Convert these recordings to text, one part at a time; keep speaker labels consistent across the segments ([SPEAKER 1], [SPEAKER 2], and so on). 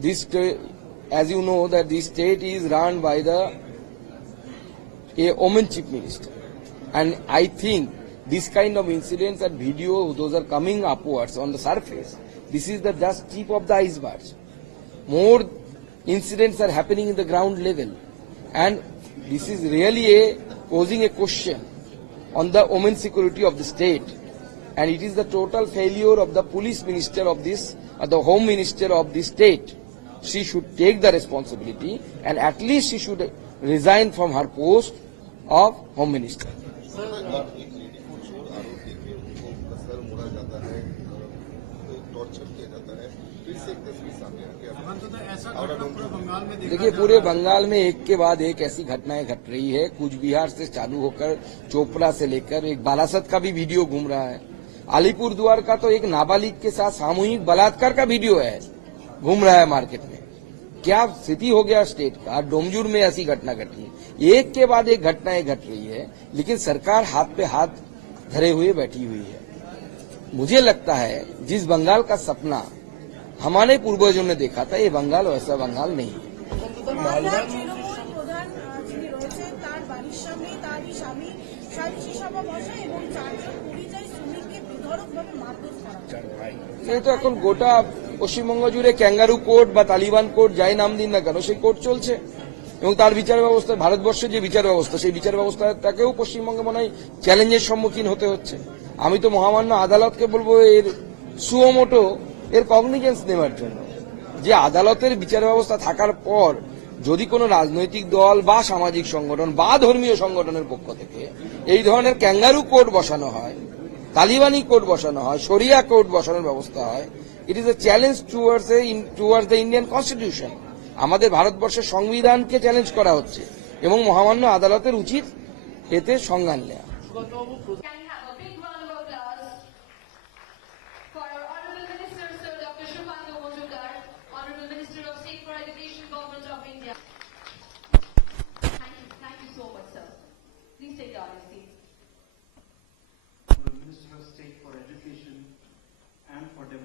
[SPEAKER 1] this, as you know, that this state is run by the a woman chief minister, and I think this kind of incidents and video, those are coming upwards on the surface. This is the just tip of the iceberg. More incidents are happening in the ground level, and this is really a posing a question on the women security of the state and it is the total failure of the police minister of this or the home minister of this state she should take the responsibility and at least she should resign from her post of home minister. देखिए, पूरे बंगाल में एक के बाद एक ऐसी घटनाएँ घट रही है। कुछ बिहार से चालू होकर चोपड़ा से लेकर एक बालासत का भी वीडियो घूम रहा है। अलीपुर द्वार का तो एक नाबालिग के साथ सामूहिक बलात्कार का वीडियो है। घूम रहा है मार्केट में क्या स्थिति हो गया स्टेट का डोमजूर में ऐसी घटना घटी है एक के बाद एक घटनाएं घट रही है लेकिन सरकार हाथ पे हाथ धरे हुए बैठी हुई है मुझे लगता है जिस बंगाल का सपना हमारे पूर्वजों ने देखा था ये बंगाल वैसा बंगाल नहीं है
[SPEAKER 2] মালদার তৃণমূল প্রধান আহ, যিনি রয়েছেন তার বাড়ির সামনে তারই স্বামী সালিশি সভা বসে এবং চারজন পরিযায়ী শ্রমিককে বিধরকভাবে মারধর করা হয়।
[SPEAKER 1] এই তো এখন গোটা পশ্চিমবঙ্গ জুড়ে ক্যাঙ্গারু কোর্ট বা তালিবান কোর্ট যাই নাম দিন না কেন, সেই কোর্ট চলছে। এবং তার বিচার ব্যবস্থা ভারতবর্ষের যে বিচার ব্যবস্থা, সেই বিচার ব্যবস্থাটাকেও পশ্চিমবঙ্গে মনে হয় চ্যালেঞ্জের সম্মুখীন হতে হচ্ছে। আমি তো মহামান্য আদালতকে বলব, এর সুমোটো এর কগনিজেন্স নেওয়ার জন্য। যে আদালতের বিচার ব্যবস্থা থাকার পর যদি কোনো রাজনৈতিক দল বা সামাজিক সংগঠন বা ধর্মীয় সংগঠনের পক্ষ থেকে এই ধরনের ক্যাঙ্গারু কোর্ট বসানো হয়, তালিবানি কোর্ট বসানো হয়, শরিয়া কোর্ট বসানোর ব্যবস্থা হয় it is a challenge towards towards the Indian constitution আমাদের ভারতবর্ষের সংবিধানকে চ্যালেঞ্জ করা হচ্ছে এবং মহামান্য আদালতের উচিত এতে সংজ্ঞান নেওয়া।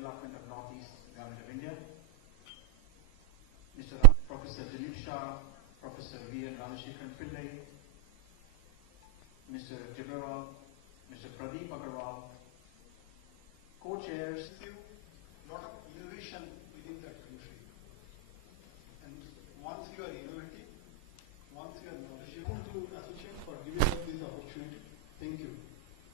[SPEAKER 3] Development of Northeast Government of India, Mr. Professor Dilip Shah, Professor V. N. Ramashekhan Pillai, Mr. Tiberal, Mr. Pradeep Agarwal, co-chairs